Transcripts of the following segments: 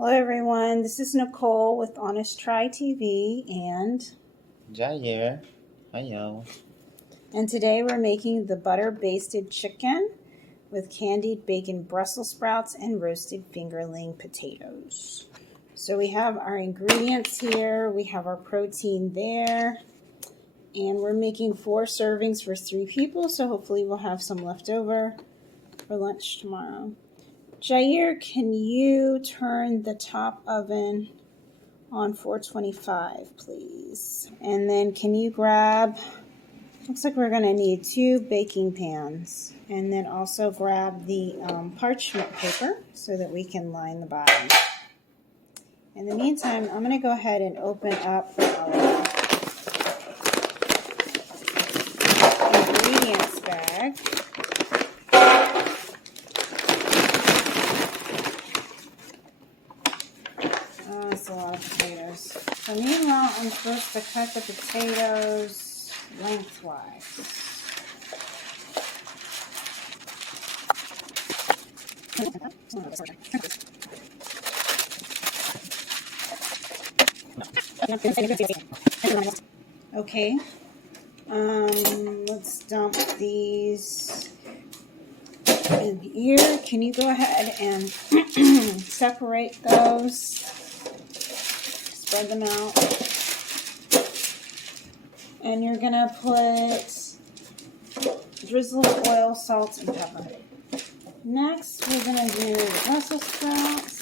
Hello everyone, this is Nicole with Honest Try TV and Jair. Hi y'all. And today we're making the butter-basted chicken with candied bacon Brussels sprouts and roasted fingerling potatoes. So we have our ingredients here, we have our protein there, and we're making 4 servings for 3 people, so hopefully we'll have some left over for lunch tomorrow. Jair, can you turn the top oven on 425, please? And then can you grab, looks like we're going to need 2 baking pans. And then also grab the parchment paper so that we can line the bottom. In the meantime, I'm going to go ahead and open up our ingredients bag. That's a lot of potatoes. So meanwhile, I'm supposed to cut the potatoes lengthwise. Okay. Let's dump these in here. Can you go ahead and separate those? Spread them out. And you're going to put drizzle of oil, salt, and pepper. Next, we're going to do the Brussels sprouts.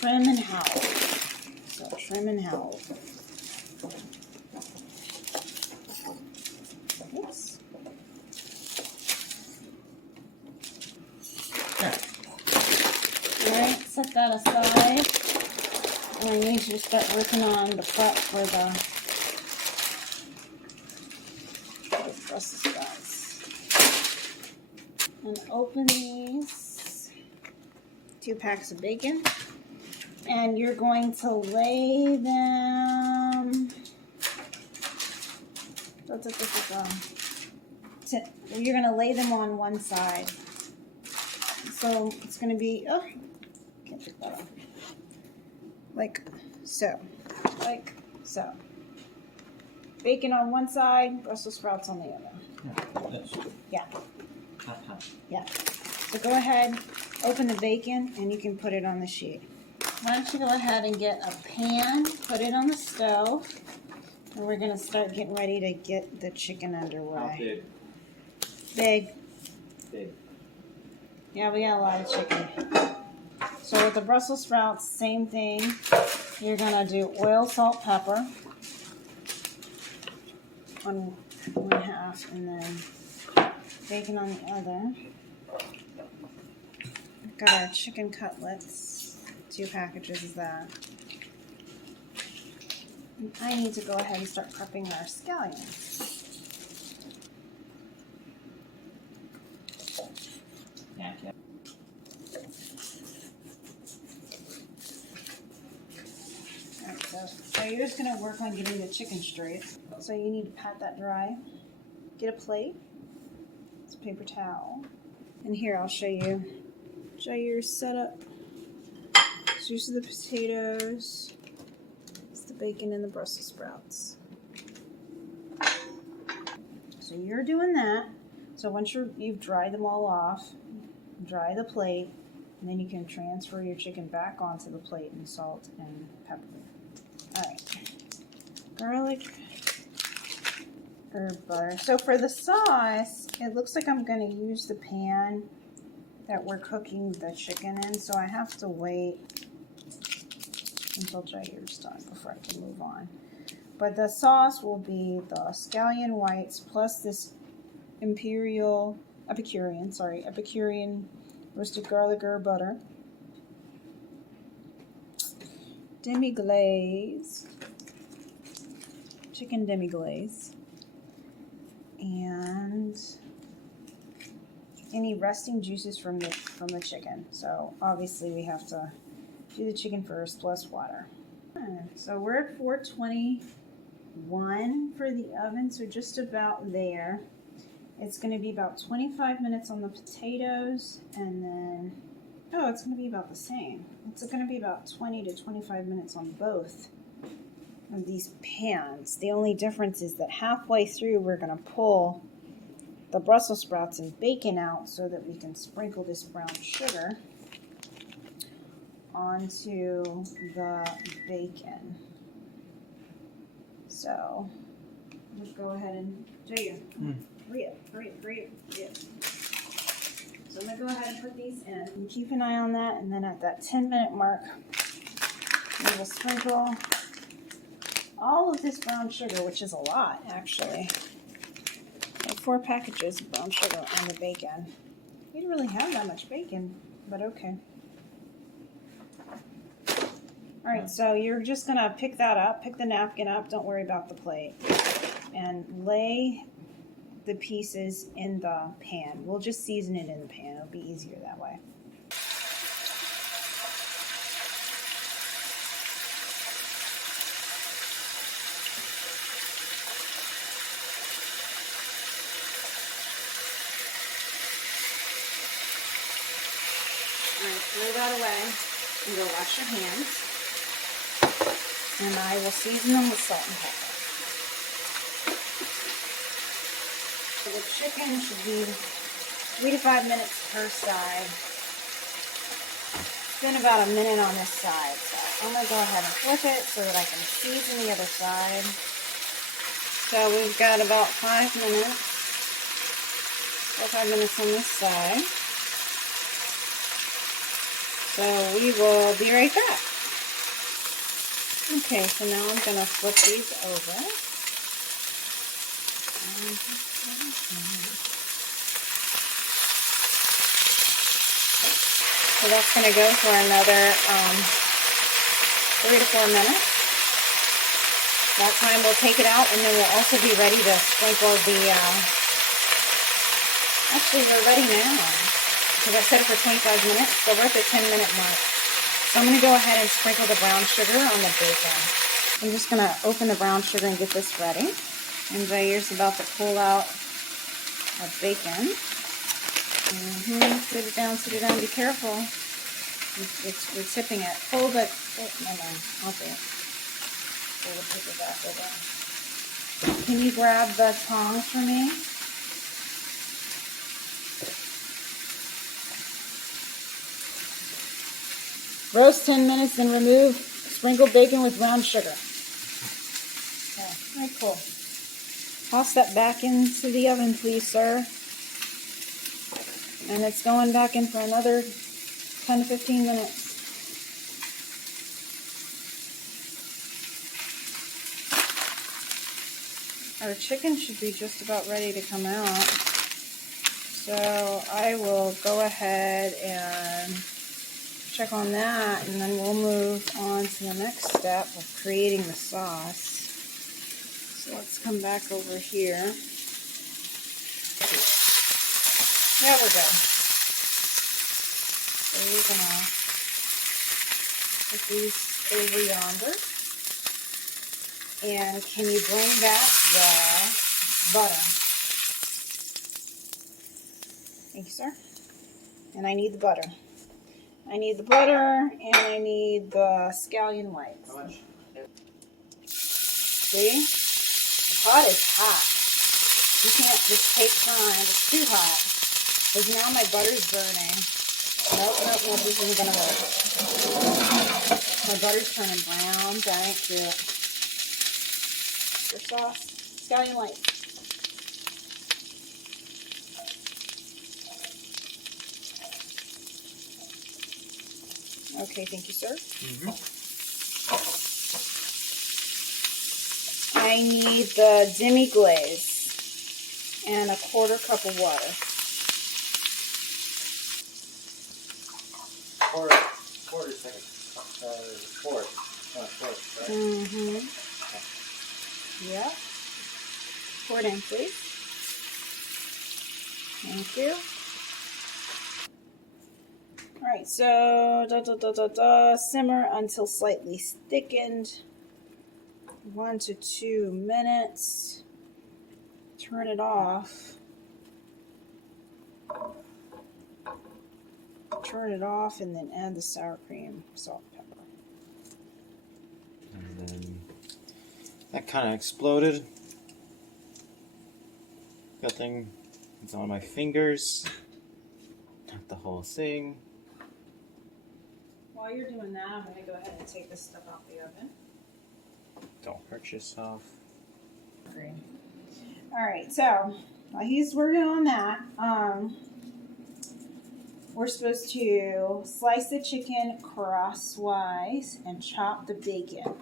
Trim and halve. So trim and halve. Oops. Alright, set that aside. And I need you to start working on the prep for the Brussels sprouts. And open these 2 packs of bacon. And you're going to lay them. You're going to lay them on one side. So it's going to be, can't pick that up. Like so. Like so. Bacon on one side, Brussels sprouts on the other. Yeah. Yeah. So go ahead, open the bacon, and you can put it on the sheet. Why don't you go ahead and get a pan, put it on the stove, and we're going to start getting ready to get the chicken underway. How big? Big. Big. Yeah, we got a lot of chicken. So with the Brussels sprouts, same thing. You're going to do oil, salt, pepper on one half, and then bacon on the other. We've got our chicken cutlets. 2 packages of that. And I need to go ahead and start prepping our scallions. Yeah. Alright, so you're just going to work on getting the chicken straight. So you need to pat that dry. Get a plate. It's a paper towel. And here I'll show you Jair's setup. Juice of the potatoes. It's the bacon and the Brussels sprouts. So you're doing that. So once you've dried them all off, dry the plate, and then you can transfer your chicken back onto the plate and salt and pepper. Alright. Garlic, herb butter. So for the sauce, it looks like I'm going to use the pan that we're cooking the chicken in, so I have to wait until Jair's done before I can move on. But the sauce will be the scallion whites plus this Epicurean roasted garlic herb butter, demi-glaze, chicken demi-glaze, and any resting juices from the chicken. So obviously we have to do the chicken first plus water. And So we're at 421 for the oven, so just about there. It's going to be about 25 minutes on the potatoes, and then, oh, it's going to be about the same. It's going to be about 20 to 25 minutes on both of these pans. The only difference is that halfway through we're going to pull the Brussels sprouts and bacon out so that we can sprinkle this brown sugar onto the bacon. So let's go ahead and hurry up. So I'm going to go ahead and put these in. And keep an eye on that, and then at that 10-minute mark we will sprinkle all of this brown sugar, which is a lot actually. Like 4 packages of brown sugar on the bacon. You don't really have that much bacon, but okay. Alright, so you're just going to pick that up, pick the napkin up, don't worry about the plate, and lay the pieces in the pan. We'll just season it in the pan. It'll be easier that way. Alright, throw that away and go wash your hands. And I will season them with salt and pepper. So the chicken should be 3 to 5 minutes per side. It's been about a minute on this side, so I'm going to go ahead and flip it so that I can season the other side. So we've got about 5 minutes. 4 or 5 minutes on this side. So we will be right back. Okay, so now I'm going to flip these over. So that's going to go for another 3 to 4 minutes. That time we'll take it out, and then we'll also be ready to sprinkle the, actually we're ready now, because I set it for 25 minutes, so we're at the 10-minute mark. So I'm going to go ahead and sprinkle the brown sugar on the bacon. I'm just going to open the brown sugar and get this ready. And Jair's about to pull out our bacon. Sit it down, be careful. We're tipping it. Hold it. Oh, no, I'll do it. Pull the paper back over. Can you grab the tongs for me? Roast 10 minutes, then remove. Sprinkle bacon with brown sugar. Okay, all right, cool. Toss that back into the oven, please, sir. And it's going back in for another 10 to 15 minutes. Our chicken should be just about ready to come out. So I will go ahead and check on that, and then we'll move on to the next step of creating the sauce. So let's come back over here. There we go. So we're going to put these over yonder. And can you bring back the butter? Thank you, sir. And I need the butter. I need the butter, and I need the scallion whites. How much? See? The pot is hot. You can't just take time. It's too hot. Because now my butter's burning. Nope, this isn't going to work. My butter's turning brown. Thank you. Your sauce. Scallion whites. Okay, thank you, sir. I need the demi-glaze and a 1/4 cup of water. Quarter second. Fourth, right? Yep. Pour it in, please. Thank you. Alright, so simmer until slightly thickened. 1 to 2 minutes. Turn it off. Turn it off and then add the sour cream, salt, pepper. And then that kind of exploded. Good thing it's on my fingers. Not the whole thing. While you're doing that, I'm going to go ahead and take this stuff out the oven. Don't hurt yourself. Great. All right, so while he's working on that, we're supposed to slice the chicken crosswise and chop the bacon.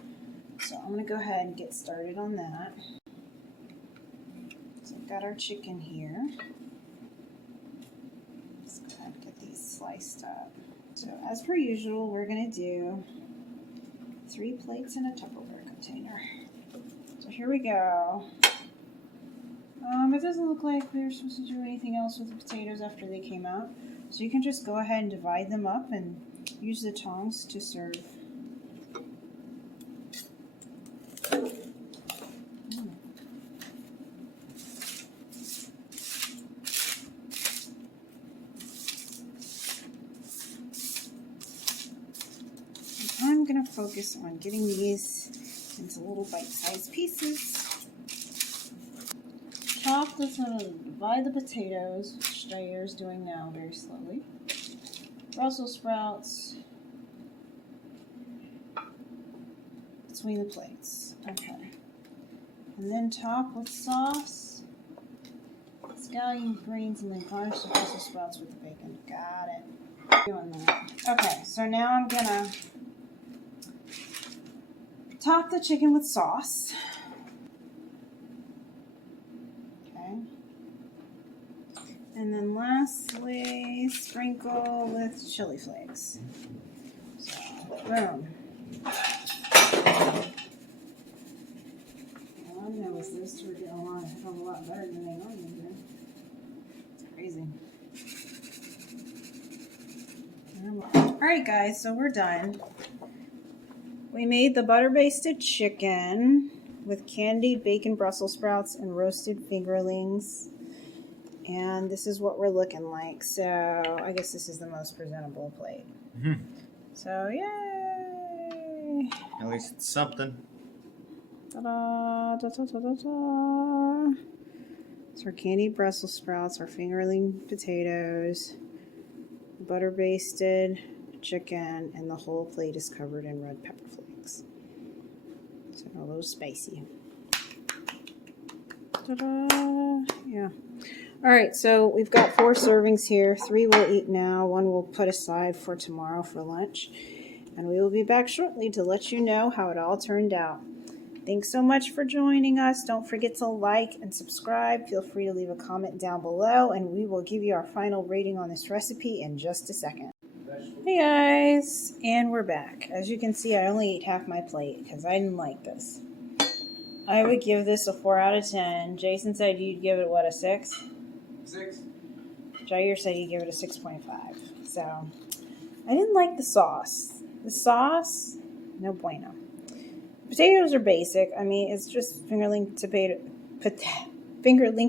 So I'm going to go ahead and get started on that. So I've got our chicken here. Let's go ahead and get these sliced up. So as per usual, we're going to do 3 plates in a Tupperware container. So here we go. It doesn't look like we're supposed to do anything else with the potatoes after they came out. So you can just go ahead and divide them up and use the tongs to serve. I'm going to focus on getting these into little bite-sized pieces. Chop this and divide the potatoes, which Jair is doing now very slowly. Brussels sprouts between the plates. Okay. And then top with sauce, scallion greens, and then garnish the Brussels sprouts with the bacon. Got it. Doing that. Okay, so now I'm gonna top the chicken with sauce. And then lastly, sprinkle with chili flakes. So, boom. All I know is those two are getting along a hell of a lot better than they normally do. It's crazy. Alright guys, so we're done. We made the butter-basted chicken with candied bacon Brussels sprouts and roasted fingerlings. And this is what we're looking like. So I guess this is the most presentable plate. Mm-hmm. So yay! At least it's something. Ta-da! Da-da-da-da-da! So our candied Brussels sprouts, our fingerling potatoes, butter-basted chicken, and the whole plate is covered in red pepper flakes. So a little spicy. Ta-da! Yeah. All right, so we've got 4 servings here. 3 we'll eat now. 1 we'll put aside for tomorrow for lunch. And we will be back shortly to let you know how it all turned out. Thanks so much for joining us. Don't forget to like and subscribe. Feel free to leave a comment down below, and we will give you our final rating on this recipe in just a second. Hey guys, and we're back. As you can see, I only ate half my plate because I didn't like this. I would give this a 4 out of 10. Jason said you'd give it, what, a 6? 6. Jair said he'd give it a 6.5. So, I didn't like the sauce. The sauce, no bueno. Potatoes are basic. I mean, it's just fingerling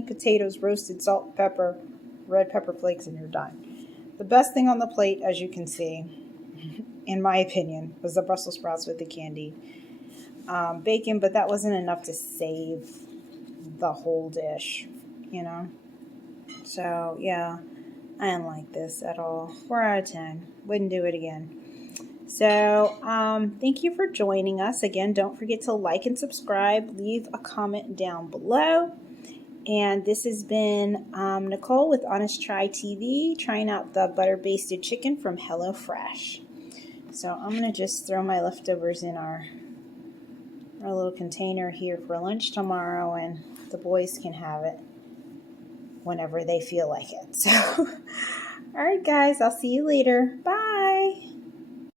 potatoes, roasted salt, pepper, red pepper flakes, and you're done. The best thing on the plate, as you can see, in my opinion, was the Brussels sprouts with the candied bacon, but that wasn't enough to save the whole dish, you know? So, yeah, I didn't like this at all. 4 out of 10. Wouldn't do it again. So, thank you for joining us. Again, don't forget to like and subscribe. Leave a comment down below. And this has been Nicole with Honest Try TV, trying out the butter-basted chicken from HelloFresh. So, I'm going to just throw my leftovers in our little container here for lunch tomorrow, and the boys can have it whenever they feel like it. So, all right, guys, I'll see you later. Bye.